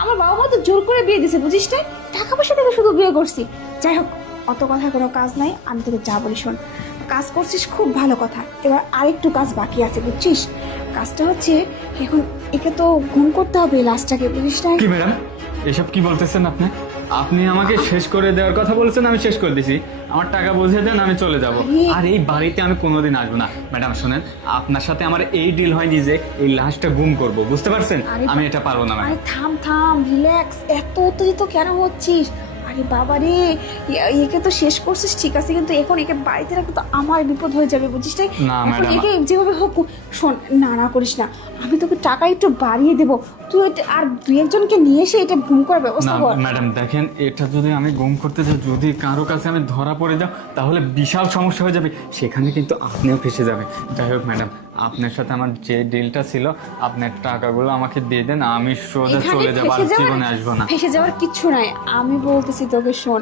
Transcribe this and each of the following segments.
আমার বাবা মা তো জোর করে বিয়ে দিছে, বুঝিস না? টাকা পয়সা থেকে শুধু বিয়ে করছি। যাই হোক, অত কথা কোনো কাজ নাই, আমি তোকে যা বলি শোন। কাজ করছিস খুব ভালো কথা, এবার আরেকটু কাজ বাকি আছে, বুঝছিস? কাজটা হচ্ছে এখন একে তো ঘুম করতে হবে লাস্টটাকে, বুঝিস না? কি ম্যাডাম, এসব কি বলতেছেন আপনি? আপনি আমাকে শেষ করে দেওয়ার কথা বলছেন, আমি শেষ করে দিছি। আমার টাকা বুঝিয়ে দেন, আমি চলে যাব। আর এই বাড়িতে আমি কোনোদিন আসবো না। ম্যাডাম শোনেন, আপনার সাথে আমার এই ডিল হয়নি যে এই লাশটা গুম করব, বুঝতে পারছেন? আমি এটা পারবো না ম্যাডাম। আরে থাম থাম, রিল্যাক্স, এত উত্তেজিত কেন হচ্ছিস? আরে বাবা রে, একে তো শেষ করছিস ঠিক আছে, কিন্তু এখন একে বাড়িতে রাখলে তো আমার বিপদ হয়ে যাবে, বুঝিস না? না, এখন ম্যাডাম। একে যেভাবে হোক, শোন, না না করিস না, আমি তোকে টাকা একটু বাড়িয়ে দেবো, তুই আর দুই একজনকে নিয়ে এসে এটা ঘুম করার না ব্যবস্থা কর। ম্যাডাম দেখেন, এটা যদি আমি গুম করতে যাই, যদি কারো কাছে আমি ধরা পড়ে যাও, তাহলে বিশাল সমস্যা হয়ে যাবে, সেখানে কিন্তু আপনিও ফেসে যাবে। যাই হোক ম্যাডাম, আপনার সাথে আমার যে ডিলটা ছিল, আপনার টাকাগুলো আমাকে দিয়ে দেন, আমি সোজা এখানে চলে যাবো, আর ফেঁসে যাওয়ার- জীবনে আসবো না। ফেঁসে যাওয়ার কিচ্ছু নাই, আমি বলতেছি তোকে, শোন,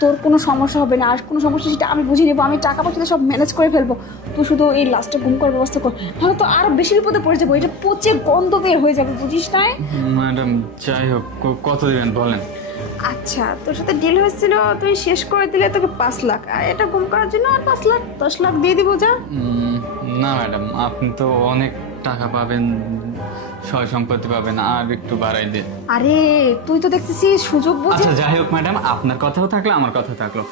তোর কোনো সমস্যা হবে না, আর কোনো সমস্যা সেটা আমি বুঝে নেবো, আমি টাকা পয়সা সব ম্যানেজ করে ফেলবো, তুই শুধু এই লাস্টটা ঘুম করার ব্যবস্থা কর, তাহলে তো আরো বেশি বিপদে পড়ে যাবো, এটা পচে গন্ধ বের হয়ে যাবে, বুঝিস না? ম্যাডাম যাই হোক, কত দিবেন বলেন? আচ্ছা, তোর সাথে ডিল হয়েছিল, তুই শেষ করে দিলে তোকে 5 লাখ, আর এটা ঘুম করার জন্য আর 5 লাখ, 10 লাখ দিয়ে দিব, যা। না ম্যাডাম, আপনি তো অনেক টাকা পাবেন, সয় সম্পত্তি পাবেন, আর একটু বাড়াই দিন। আরে তুই তো দেখতেছি সুযোগ বুঝে। আচ্ছা যাই হোক ম্যাডাম, আপনার কথাও থাকলো আমার কথা থাকলো,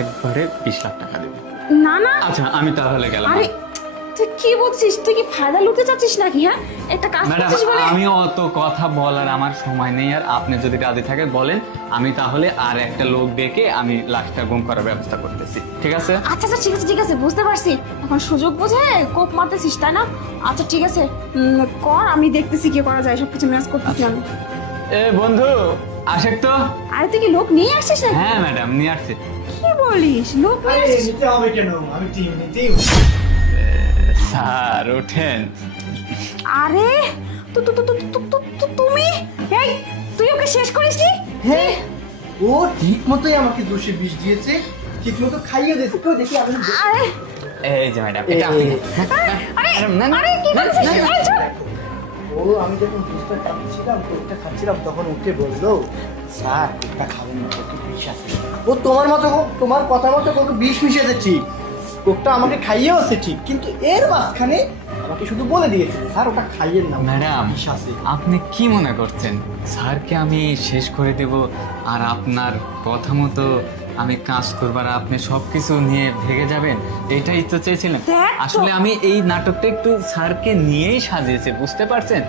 একবারে 20 লাখ টাকা দেবেন। না না, আচ্ছা আমি তাহলে গেলাম। আরে তুই কি বলছিস? তুই কি ফায়দা লুটতে চাচ্ছিস নাকি? হ্যাঁ, একটা কাজ ম্যাডাম করছিস বলে। আমি অত কথা বলার আমার সময় নেই, আর আপনি যদি রাজি থাকেন বলেন, আমি তাহলে আর একটা লোক ডেকে আমি লাশটা গুম করার ব্যবস্থা করতেছি, ঠিক আছে? আচ্ছা আচ্ছা, ঠিক আছে ঠিক আছে, বুঝতে পারছি, এখন সুযোগ বুঝে কোপ মারতেছিস, তাই না? আচ্ছা ঠিক আছে, কর, আমি দেখতেছি কি করা যায়, সবকিছু ম্যানেজ করতেছি আমি। এ বন্ধু, আশেক তো। আরে তুই কি লোক নিয়ে আসছিস না? হ্যাঁ ম্যাডাম, নিয়ে আসছি। কি বলিস, লোক নিয়ে আরে আসছিস? নিতে হবে কেন? আমি টিম নিতেই হবে। স্যার ওঠেন। আরে তুমি, এই তুই ওকে শেষ করিসনি? হ্যাঁ, ও ঠিক মতোই আমাকে দোষে বিষ দিয়েছে, ঠিক মতো খাইয়ে দিয়েছে। কেউ দেখি আপনি আরে এই যে ম্যাডাম, এটা আপনি। আরে না, না, আরে কি না, করছিস? না, এই ছাড়। ও, আমি যখন বিষটা খাচ্ছিলাম, কোকটা খাচ্ছিলাম, তখন উঠে বললো, স্যার কোকটা খাবেন না, কোকে বিষ আছে। ও তোমার মতো, তোমার কথা মতো কোকে বিষ মিশিয়েছে ঠিক, কোকটা আমাকে খাইয়েওছে ঠিক, কিন্তু এর মাঝখানে আমাকে শুধু বলে দিয়েছে, স্যার ওটা খাইয়েন না, ম্যাডাম বিষ আছে। আপনি কি মনে করছেন স্যারকে আমি শেষ করে দেব, আর আপনার কথা মতো আমি কাজ করবার, আপনি সবকিছু নিয়ে ভেগে যাবেন? এটাই তো চেয়েছিলেন। দেখ তো। আসলে আমি এই নাটকটা একটু স্যারকে নিয়েই সাজিয়েছি, বুঝতে পারছেন?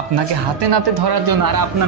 আপনাকে হাতে নাতে ধরার জন্য, আর আপনার